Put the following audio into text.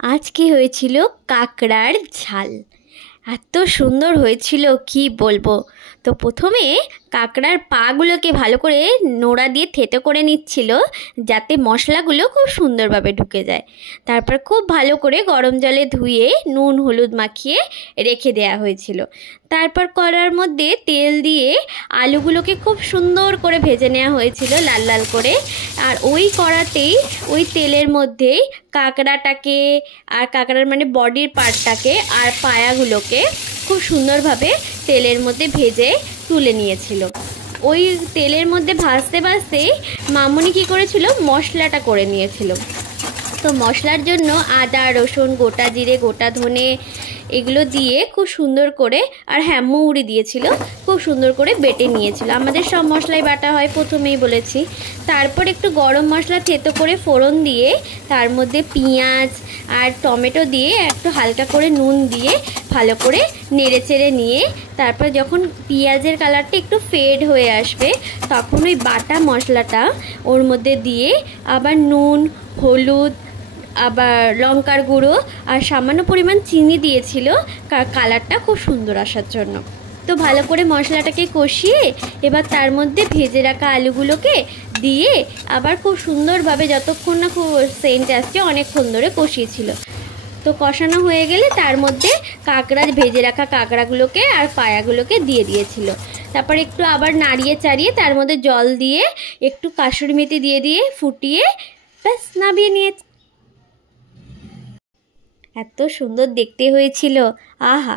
আজকে হয়েছিল কাঁকড়ার ঝাল। এত সুন্দর হয়েছিল কি বলবো। তো প্রথমে কাঁকড়ার পাগুলোকে ভালো করে নোড়া দিয়ে থেতো করে নিচ্ছিল, যাতে মশলাগুলো খুব সুন্দরভাবে ঢুকে যায়। তারপর খুব ভালো করে গরম জলে ধুয়ে নুন হলুদ মাখিয়ে রেখে দেওয়া হয়েছিল। তারপর কড়ার মধ্যে তেল দিয়ে আলুগুলোকে খুব সুন্দর করে ভেজে নেওয়া হয়েছিল লাল লাল করে। আর ওই কড়াতেই ওই তেলের মধ্যেই কাঁকড়াটাকে আর কাঁকড়ার মানে বডির পার্টটাকে আর পায়াগুলোকে খুব সুন্দরভাবে তেলের মধ্যে ভেজে তুলে নিয়েছিল। ওই তেলের মধ্যে ভাজতে ভাজতেই মামুনি কী করেছিল, মশলাটা করে নিয়েছিল। তো মশলার জন্য আদা রসুন গোটা জিরে গোটা ধনে এগুলো দিয়ে খুব সুন্দর করে, আর হ্যাঁ মৌরি দিয়েছিল, খুব সুন্দর করে বেটে নিয়েছিল। আমাদের সব মশলাই বাটা হয় প্রথমেই বলেছি। তারপর একটু গরম মশলা থেতো করে ফোড়ন দিয়ে তার মধ্যে পেঁয়াজ আর টমেটো দিয়ে একটু হালকা করে নুন দিয়ে ভালো করে নেড়ে চেড়ে নিয়ে তারপর যখন পেঁয়াজের কালারটা একটু ফেড হয়ে আসবে তখন ওই বাটা মশলাটা ওর মধ্যে দিয়ে আবার নুন হলুদ আবার লঙ্কার গুঁড়ো আর সামান্য পরিমাণ চিনি দিয়েছিল কালারটা খুব সুন্দর আসার জন্য। তো ভালো করে মশলাটাকে কষিয়ে এবার তার মধ্যে ভেজে রাখা আলুগুলোকে দিয়ে আবার খুব সুন্দরভাবে যতক্ষণ না খুব সেন্ট আসছে অনেকক্ষণ ধরে কষিয়েছিল। তো কষানো হয়ে গেলে তার মধ্যে ভেজে রাখা কাঁকড়াগুলোকে আর পায়াগুলোকে দিয়ে দিয়েছিল। তারপর একটু আবার নাড়িয়ে চাড়িয়ে তার মধ্যে জল দিয়ে একটু কাসুরি মেথি দিয়ে ফুটিয়ে ব্যাস নামিয়ে নিয়ে। এত সুন্দর দেখতে হয়েছিল, আহা।